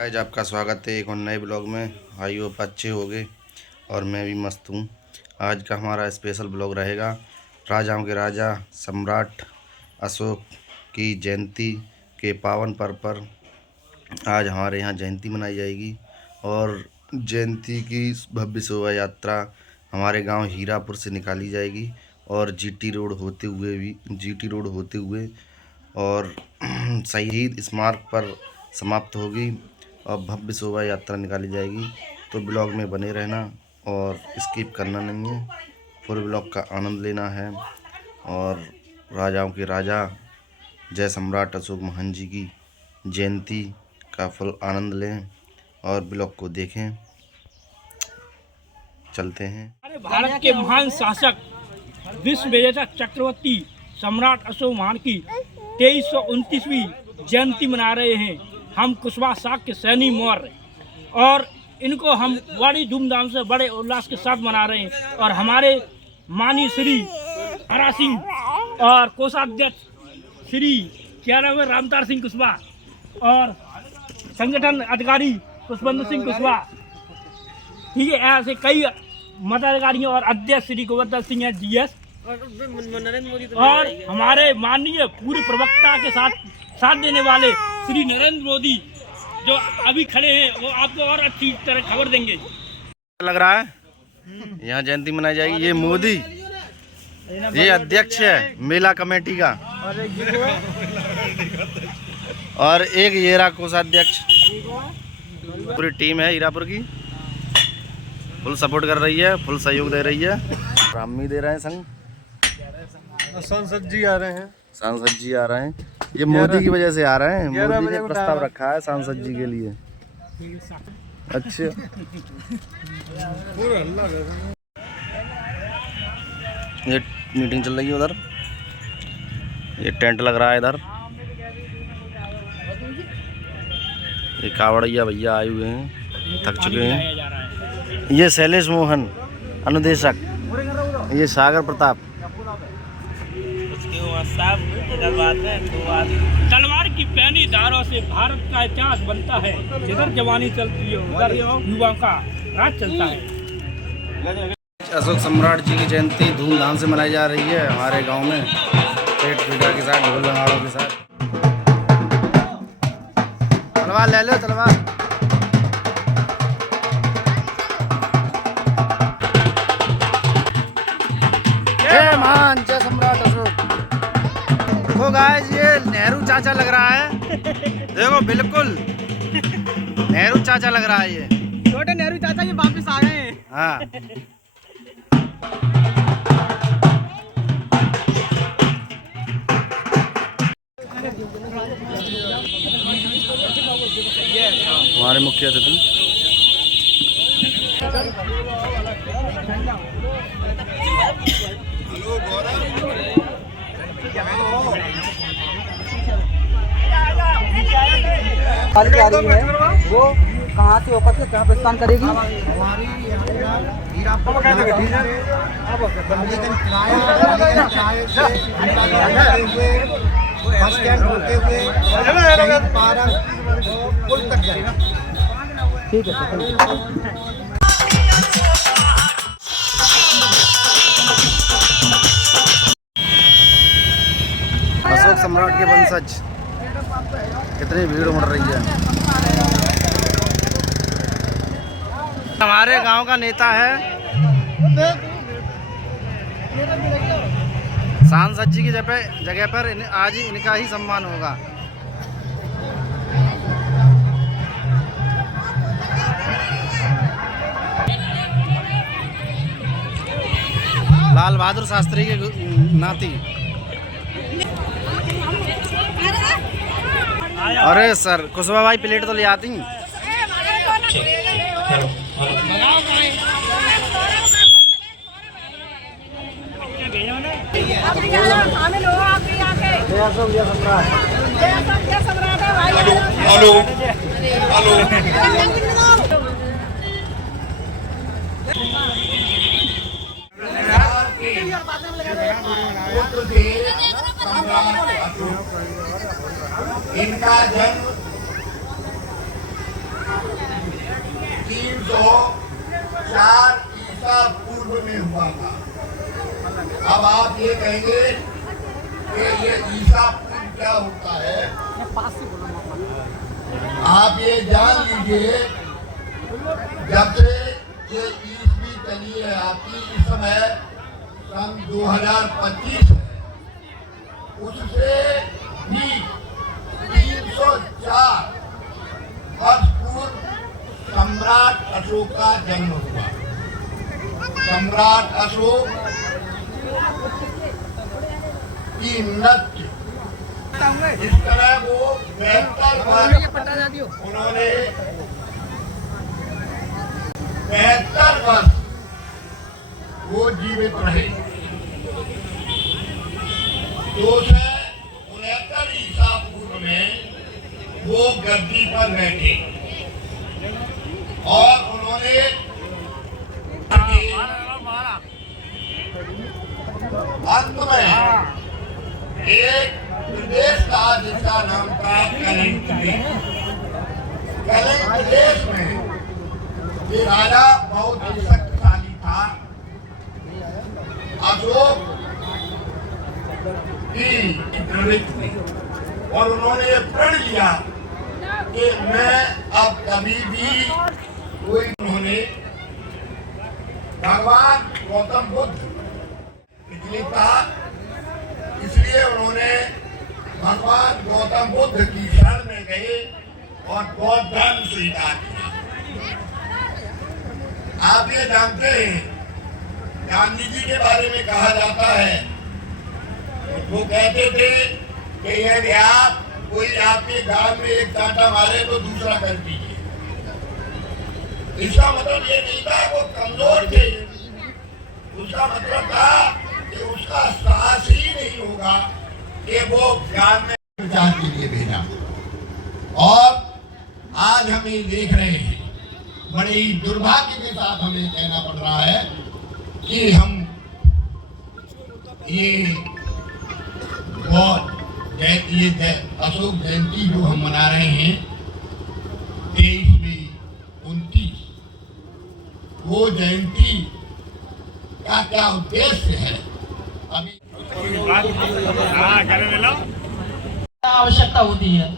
आज आपका स्वागत है एक और नए ब्लॉग में। आई होप अच्छे होंगे और मैं भी मस्त हूँ। आज का हमारा स्पेशल ब्लॉग रहेगा राजाओं के राजा सम्राट अशोक की जयंती के पावन पर्व पर। आज हमारे यहाँ जयंती मनाई जाएगी और जयंती की भव्य शोभा यात्रा हमारे गांव हीरापुर से निकाली जाएगी और जीटी रोड होते हुए और शहीद स्मारक पर समाप्त होगी और भव्य शोभा यात्रा निकाली जाएगी। तो ब्लॉग में बने रहना और स्किप करना नहीं है, पूरे ब्लॉग का आनंद लेना है और राजाओं के राजा जय सम्राट अशोक महान जी की जयंती का फुल आनंद लें और ब्लॉग को देखें। चलते हैं। भारत के महान शासक विश्व विजेता चक्रवर्ती सम्राट अशोक महान की 2329वीं जयंती मना रहे हैं। हम कुशवाहा शाख के सैनी मौर्य और इनको हम बड़ी धूमधाम से बड़े उल्लास के साथ मना रहे हैं। और हमारे माननीय श्री हरा सिंह और कोषाध्यक्ष श्री क्या नाम है रामतार सिंह कुशवाहा और संगठन अधिकारी पुष्पेंद्र सिंह कुशवाहा, ठीक है, ऐसे कई मताधिकारियों और अध्यक्ष श्री गोवर्धन सिंह है जीएस और हमारे माननीय पूरे प्रवक्ता के साथ देने वाले श्री नरेंद्र मोदी जो अभी खड़े हैं, वो आपको और अच्छी तरह खबर देंगे। लग रहा है यहाँ जयंती मनाई जाएगी। ये मोदी ये अध्यक्ष है मेला कमेटी का और एक ये रहा कोषाध्यक्ष। पूरी टीम है हीरापुर की, फुल सपोर्ट कर रही है, फुल सहयोग दे रही है। रामी दे रहे हैं संग, सांसद जी आ रहे हैं। ये मोदी की वजह से आ रहे हैं। मोदी ने प्रस्ताव रखा है सांसद जी के लिए। अच्छा ये मीटिंग चल रही है उधर, ये टेंट लग रहा है इधर। ये कावड़िया भैया आए हुए हैं, थक चुके हैं। ये शैलेश मोहन अनुदेशक, ये सागर प्रताप। तलवार की पैनी धारों से भारत का इतिहास बनता है। जिधर जवानी चलती है उधर युवा का राज चलता है। अशोक सम्राट जी की जयंती धूमधाम से मनाई जा रही है हमारे गांव में, पेट पूजा के साथ, ढोल नगाड़ों के साथ। तलवार ले लो, तलवार। जय महान जय सम्राट अशोक। देखो गाइस, ये नेहरू चाचा लग रहा है। देखो बिल्कुल नेहरू चाचा लग रहा है। ये छोटे नेहरू चाचा ये वापस आ गए हैं। हाँ हमारे मुख्य अतिथि आ रही है, वो कहाँ से होकर के कहाँ प्रस्थान करेगी? ठीक है। अशोक सम्राट के वंशज कितनी भीड़ उमड़ रही है। हमारे गांव का नेता है सांसद जी की जगह पर आज ही इनका ही सम्मान होगा। लाल बहादुर शास्त्री के नाती। अरे सर कुशवा भाई प्लेट तो ले आती। हेलो इनका जन्म में हुआ था। अब आप ये कहेंगे कि ये ईसा पूर्व क्या होता है। आप ये जान लीजिए, जब से ये ईस्वी चली है आपकी, इस समय सन 2025 है, उससे भी 304 वर्ष पूर्व सम्राट अशोक का जन्म हुआ। सम्राट अशोक की नृत्य इस तरह वो 72 वर्ष उन्होंने 72 वर्ष वो जीवित रहे। 269 ईसा पूर्व में वो गद्दी पर बैठे और उन्होंने अंत में एक प्रदेश था जिसका नाम था कलिंग प्रदेश। कलिंग प्रदेश में ये राजा बहुत ही शक्तिशाली था। अशोक की प्रेरित थी और उन्होंने प्रण लिया कि मैं अब कभी भी कोई, उन्होंने भगवान गौतम बुद्ध पिछली था, इसलिए उन्होंने भगवान गौतम बुद्ध की शरण में गए और बौद्ध धर्म स्वीकार किया। आप ये जानते हैं, गांधी जी के बारे में कहा जाता है, वो कहते थे कि यदि आप कोई आपके गांव में एक चांटा मारे तो दूसरा कर दीजिए। इसका मतलब ये नहीं था वो कमजोर थे, उसका मतलब था कि उसका साहस ही नहीं होगा कि वो ज्ञान में प्रचार के लिए भेजा। और आज हम ये देख रहे हैं, बड़े ही दुर्भाग्य के साथ हमें कहना पड़ रहा है कि हम ये अशोक जयंती जो हम मना रहे हैं 23 मई 29, वो जयंती का क्या उद्देश्य है अभी आवश्यकता होती है।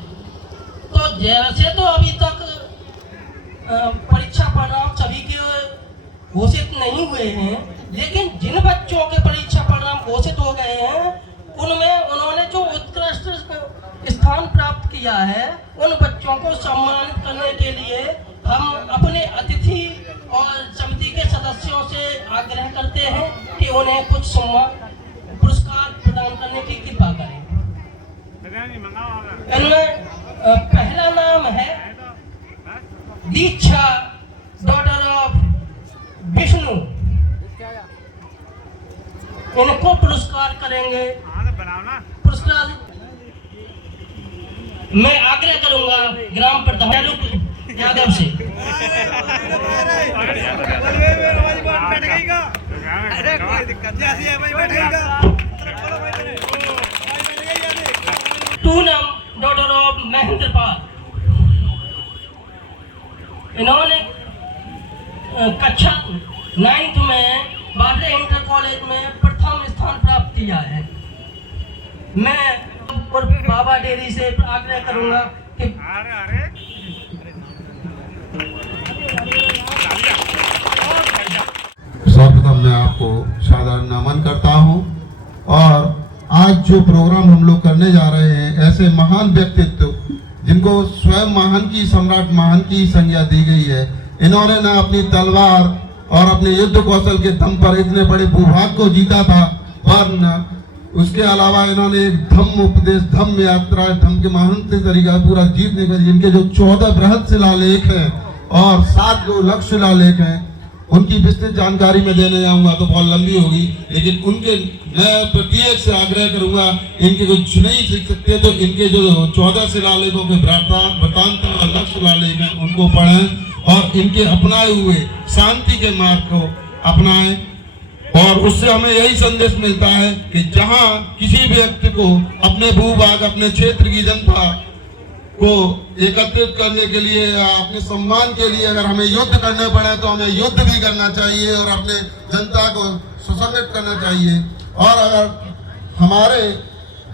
तो जैसे तो अभी तक परीक्षा परिणाम सभी के घोषित नहीं हुए हैं, लेकिन जिन बच्चों के परीक्षा परिणाम घोषित हो गए हैं उनमें उन्होंने जो उत्कृष्ट स्थान प्राप्त किया है, उन बच्चों को सम्मानित करने के लिए हम अपने अतिथि और समिति के सदस्यों से आग्रह करते हैं कि उन्हें कुछ सम्मान पुरस्कार प्रदान करने की कृपा करें। इनमें पहला नाम है दीक्षा, डॉटर ऑफ विष्णु। इनको पुरस्कार करेंगे। पुरस्कार मैं आग्रह करूंगा ग्राम प्रधान यादव से। Poonam, daughter of Mahendra Pal. इन्होंने कक्षा 9th में बार्ले इंटर कॉलेज में प्रथम स्थान प्राप्त किया है। मैं और बाबा डेरी से आग्रह करूंगा कि सर्वप्रथम मैं आपको सादर नमन करता हूं। और आज जो प्रोग्राम हम लोग करने जा रहे हैं, ऐसे महान व्यक्तित्व जिनको स्वयं महान की सम्राट महान की संज्ञा दी गई है, इन्होंने न अपनी तलवार और अपने युद्ध कौशल के दम पर इतने बड़े भूभाग को जीता था, और न उसके अलावा इन्होंने एक धम्म उपदेश, धम्म यात्रा, धम्म के महान तरीका पूरा जीतने का, जिनके जो 14 बृहद शिलालेख हैं और 7 जो लघु शिलालेख हैं, उनकी विस्तृत जानकारी में देने जाऊंगा तो बहुत लंबी होगी, लेकिन उनके मैं प्रत्येक से आग्रह करूंगा, इनके कुछ नहीं सीख सकते तो इनके जो 14 शिलालेखों के वृत्तांत और लघु शिलालेख हैं उनको पढ़ें और इनके अपनाए हुए शांति के मार्ग को अपनाएं। और उससे हमें यही संदेश मिलता है कि जहां किसी व्यक्ति को अपने भूभाग, अपने क्षेत्र की जनता को एकत्रित करने के लिए या अपने सम्मान के लिए अगर हमें युद्ध करने पड़े तो हमें युद्ध भी करना चाहिए और अपने जनता को सुसंगठित करना चाहिए। और अगर हमारे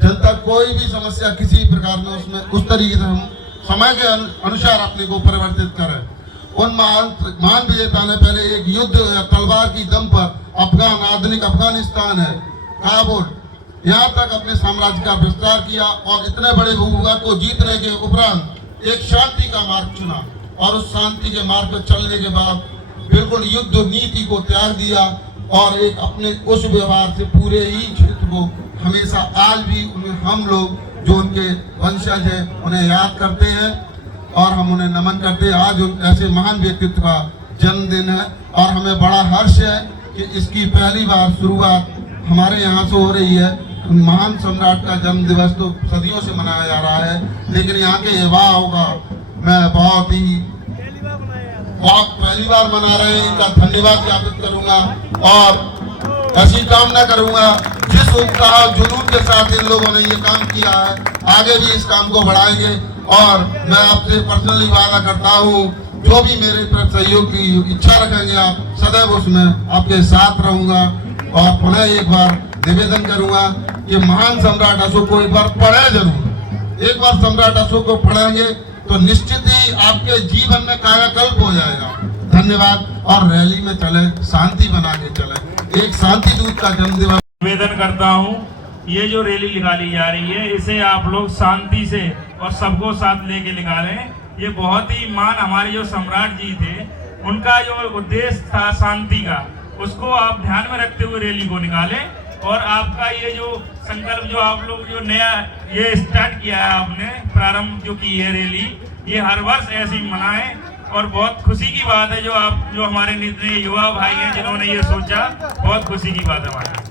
जनता कोई भी समस्या किसी प्रकार में उसमें उस तरीके से हम समय के अनुसार अपने को परिवर्तित करें। उन महान विजेता ने पहले एक युद्ध या तलवार की दम पर आधुनिक अफगानिस्तान है, काबुल, यहाँ तक अपने साम्राज्य का विस्तार किया और इतने बड़े भूभाग को जीतने के उपरांत एक शांति का मार्ग चुना और उस शांति के मार्ग पर चलने के बाद बिल्कुल युद्ध नीति को त्याग दिया और एक अपने उस व्यवहार से पूरे ही क्षेत्र को हमेशा आज भी हम लोग जो उनके वंशज हैं उन्हें याद करते हैं और हम उन्हें नमन करते हैं। आज ऐसे महान व्यक्तित्व का जन्मदिन है और हमें बड़ा हर्ष है कि इसकी पहली बार शुरुआत हमारे यहाँ से हो रही है। महान सम्राट का जन्म दिवस तो सदियों से मनाया जा रहा है, लेकिन यहाँ के युवाओं का मैं बहुत पहली बार मना रहे हैं, इनका धन्यवाद ज्ञापित करूंगा और ऐसी कामना करूंगा जिस उत्साह जुनून के साथ इन लोगों ने ये काम किया है आगे भी इस काम को बढ़ाएंगे। और मैं आपसे पर्सनली वादा करता हूँ जो भी मेरे पर सहयोग की इच्छा रखेंगे आप सदैव उसमें आपके साथ रहूंगा। और पुनः एक बार निवेदन करूंगा कि महान सम्राट अशोक को एक बार पढ़े जरूर। एक बार सम्राट अशोक को पढ़ेंगे तो निश्चित ही आपके जीवन में कायाकल्प हो जाएगा। धन्यवाद। और रैली में चले, शांति बना के चले, एक शांति दूत का जन्मदिवस। निवेदन करता हूँ ये जो रैली निकाली जा रही है इसे आप लोग शांति से और सबको साथ लेके निकालें। ये बहुत ही मान हमारे जो सम्राट जी थे उनका जो उद्देश्य था शांति का, उसको आप ध्यान में रखते हुए रैली को निकालें। और आपका ये जो संकल्प जो आप लोग जो नया ये स्टार्ट किया है आपने प्रारंभ जो की है रैली, ये हर वर्ष ऐसे ही मनाएं। और बहुत खुशी की बात है जो हमारे नित्य युवा भाई हैं जिन्होंने ये सोचा, बहुत खुशी की बात है हमारे।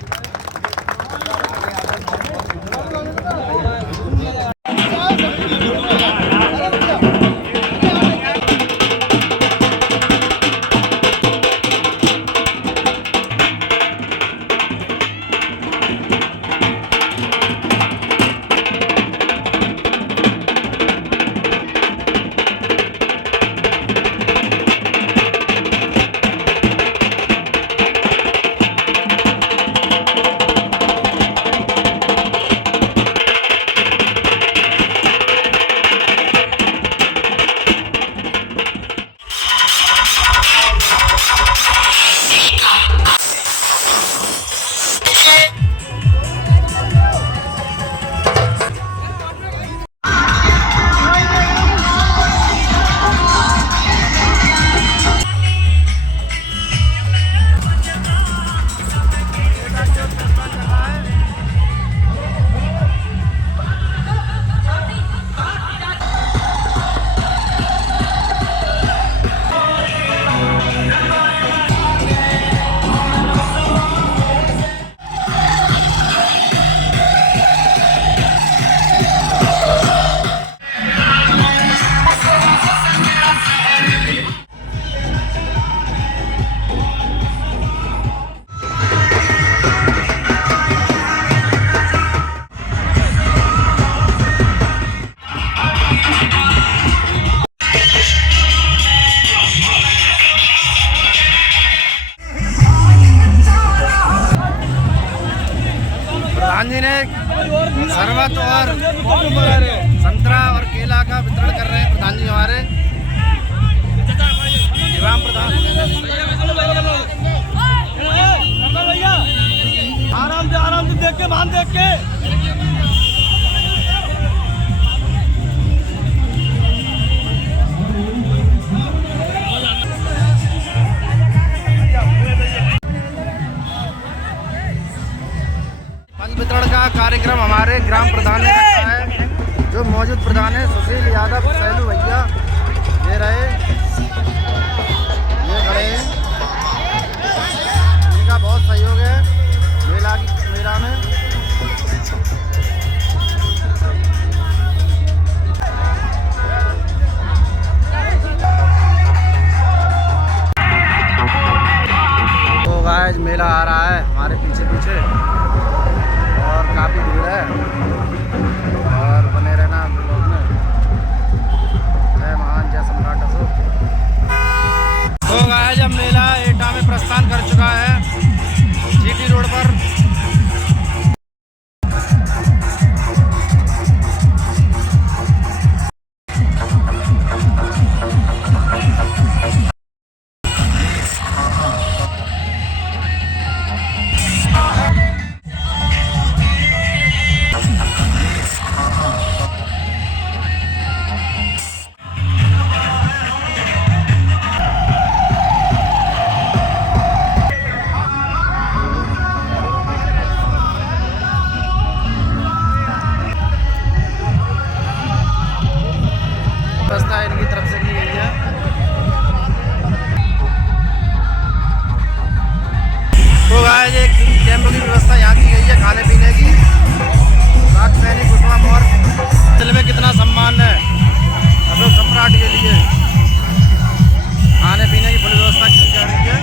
प्रधान जी ने शरबत और संतरा और केला का वितरण कर रहे हैं। प्रधान जी हमारे ग्राम प्रधान आराम से देख के मान देख के वितरण का कार्यक्रम हमारे ग्राम प्रधान ने रखा है। जो मौजूद प्रधान है सुशील यादव सैलू भैया ये रहे, ये खड़े हैं, इनका बहुत सहयोग है मेला में। तो गाइस मेला आ रहा है हमारे पीछे पीछे और काफ़ी भीड़ है और बने रहना हम लोग में। अब मेला एटा में प्रस्थान कर चुका है जीटी रोड पर। व्यवस्था इनकी तरफ से की गई है। तो गाइस एक कैंप की व्यवस्था यहाँ की गई है खाने पीने की। राज सैनिक कुशवा मौर्य दिल में कितना सम्मान है अशोक सम्राट के लिए। खाने पीने की पूरी व्यवस्था की जा रही है।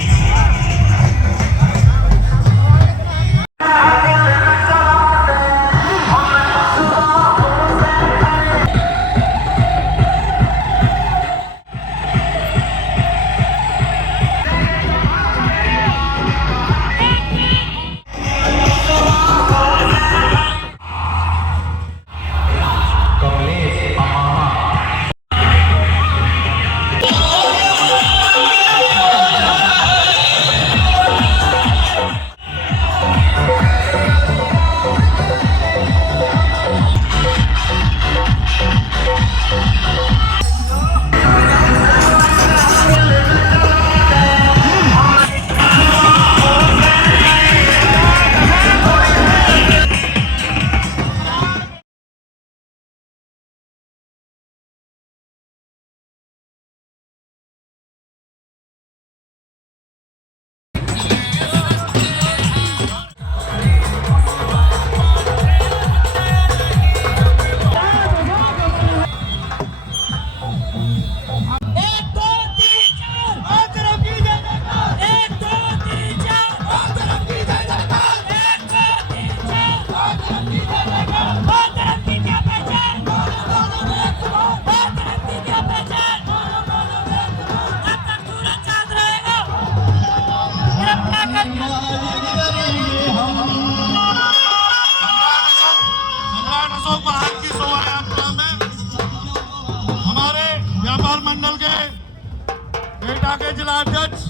जिलाध्यक्ष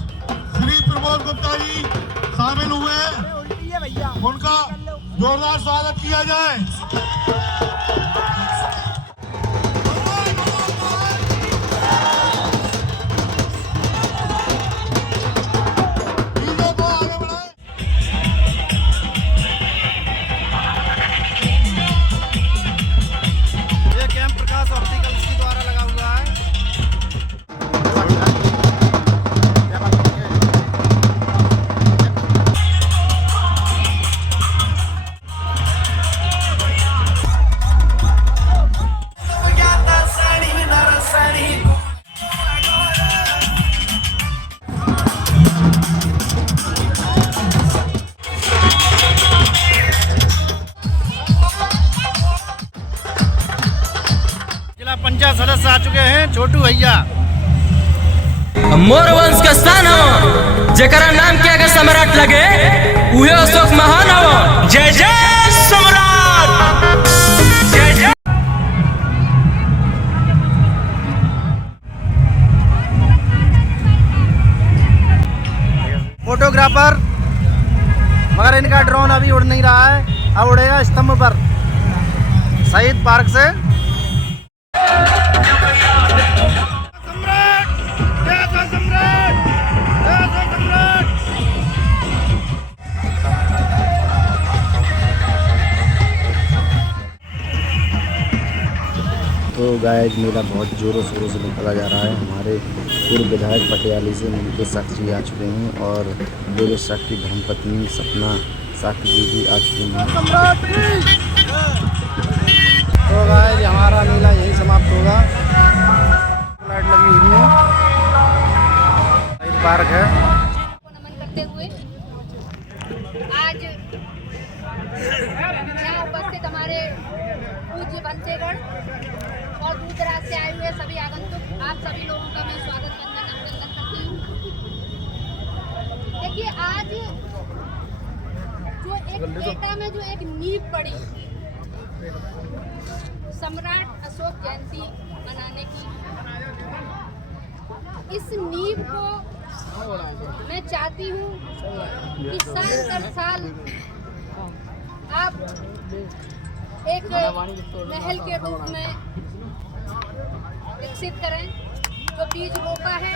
श्री प्रमोद गुप्ता जी शामिल हुए, उनका जोरदार स्वागत किया जाए। ये कैंप प्रकाश ऑप्टिकल्स के द्वारा लगा हुआ है। पंचायत सदस्य आ चुके हैं छोटू भैया। मोर वंश के स्थान हो जेकरा नाम के आगे सम्राट लगे उहे अशोक महान हो। जय जय सम्राट, जय जय। फोटोग्राफर, मगर इनका ड्रोन अभी उड़ नहीं रहा है, अब उड़ेगा स्तंभ पर शहीद पार्क से। तो गाइस मेला बहुत ज़ोरों शोरों से निकाला जा रहा है। हमारे पूर्व विधायक पटियाली से मुकेश साक्ष जी आ चुके हैं और देवेश साक्ष की धर्मपत्नी सपना साक्ष जी भी आ चुके हैं। तो गाइस हमारा मेला यही समाप्त होगा। लाइट लगी हुई है, पार्क है। नमन करते हुए आज यहाँ उपस्थित हमारे पूज्य बंतेगण और दूर दराज से आए हुए सभी आगंतुक, आप सभी लोगों का मैं स्वागत अभिनंदन करती हूँ। एटा में जो एक नींव पड़ी सम्राट अशोक जयंती मनाने की, इस नींव को मैं चाहती हूँ कि साल दर साल आप एक महल के रूप में विकसित करें। जो बीज रोपा है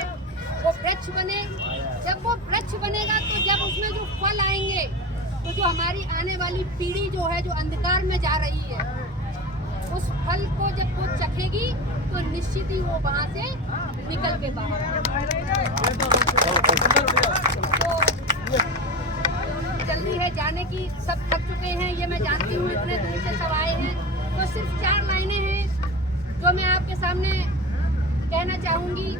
वो वृक्ष बने। जब वो वृक्ष बनेगा तो जब उसमें जो फल आएंगे तो जो हमारी आने वाली पीढ़ी जो है, जो अंधकार में जा रही है, उस फल को जब वो चखेगी तो निश्चित ही वो वहाँ से निकल के बाहर तो जल्दी है जाने की, सब थक चुके हैं ये मैं जानती हूँ, इतने दूर से सब आए हैं। तो सिर्फ 4 लाइनें हैं जो मैं आपके सामने कहना चाहूँगी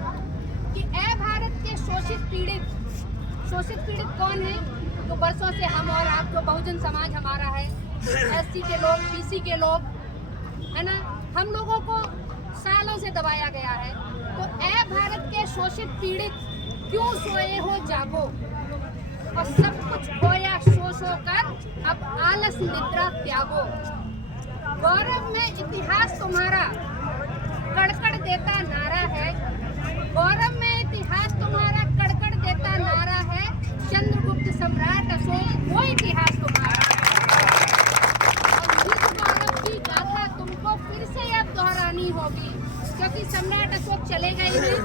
कि ऐ भारत के शोषित पीड़ित कौन है? तो बरसों से हम और आप, जो बहुजन समाज हमारा है, एससी के लोग, बीसी के लोग, है ना, हम लोगों को सालों से दबाया गया है। तो ऐ भारत के शोषित पीड़ित क्यों सोए हो जागो, और सब कुछ खोया शो कर अब आलस निद्रा त्यागो। गौरव में इतिहास तुम्हारा कड़कड़ देता नारा है, गौरव में इतिहास तुम्हारा कड़कड़ देता नारा है। चंद्रगुप्त सम्राट अशोक वो इतिहास तुम्हारा है। और इस गौरव की गाथा तुमको फिर से अब दोहरानी होगी, क्योंकि सम्राट अशोक चले गए हैं,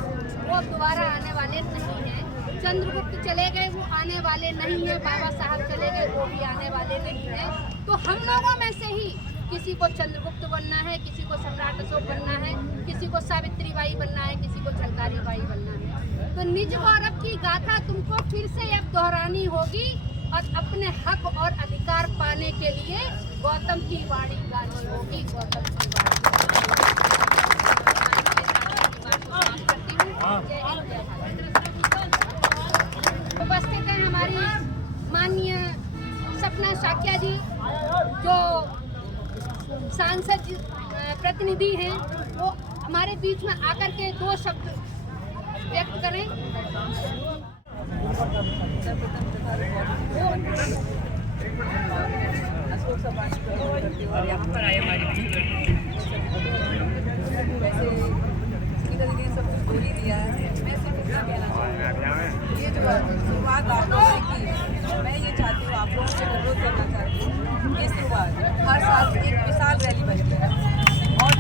वो दोबारा आने वाले नहीं हैं। चंद्रगुप्त चले गए, वो आने वाले नहीं है। बाबा साहब चले गए, वो भी आने वाले नहीं है। तो हम लोगों में से ही किसी को चंद्रगुप्त बनना है, किसी को सम्राट अशोक बनना है, किसी को सावित्रीबाई बनना है, किसी को झलकारीबाई बनना है। तो निज गौरव की गाथा तुमको फिर से अब दोहरानी होगी, और अपने हक और अधिकार पाने के लिए गौतम की वाणी गानी होगी। गौतम की उपस्थित हैं हमारी माननीय सपना साकिया जी, जो सांसद प्रतिनिधि हैं, वो हमारे बीच में आकर के 2 शब्द व्यक्त करें। यहाँ पर आए हमारी दीदी सब कुछ बोल ही दिया है। मैं सिर्फ इतना कहना चाहूँगी, ये जो शुरुआत आप लोगों ने की, मैं ये चाहती हूँ, आप लोगों से अनुरोध करना चाहती हूँ, ये शुरुआत हर साल एक विशाल रैली बनती है और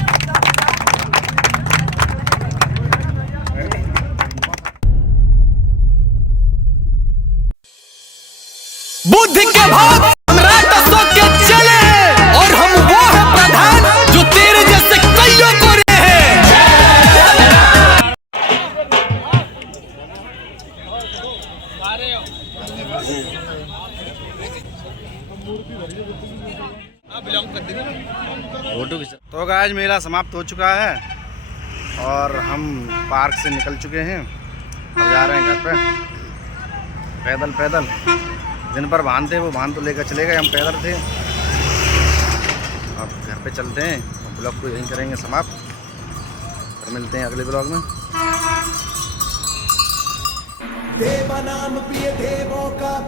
बुद्ध के भाव सम्राट अशोक के चले, और हम वो है प्रधान जो तेरे जैसे कईयों को रहे हैं। तो गाइस मेला समाप्त हो चुका है और हम पार्क से निकल चुके हैं। अब जा रहे हैं घर पे पैदल। जिन पर वाहन थे वो वाहन तो लेकर चले गए, हम पैदल थे। अब घर पे चलते हैं, ब्लॉग को यहीं करेंगे समाप्त। फिर मिलते हैं अगले ब्लॉग में। देव नाम प्रिय देवों का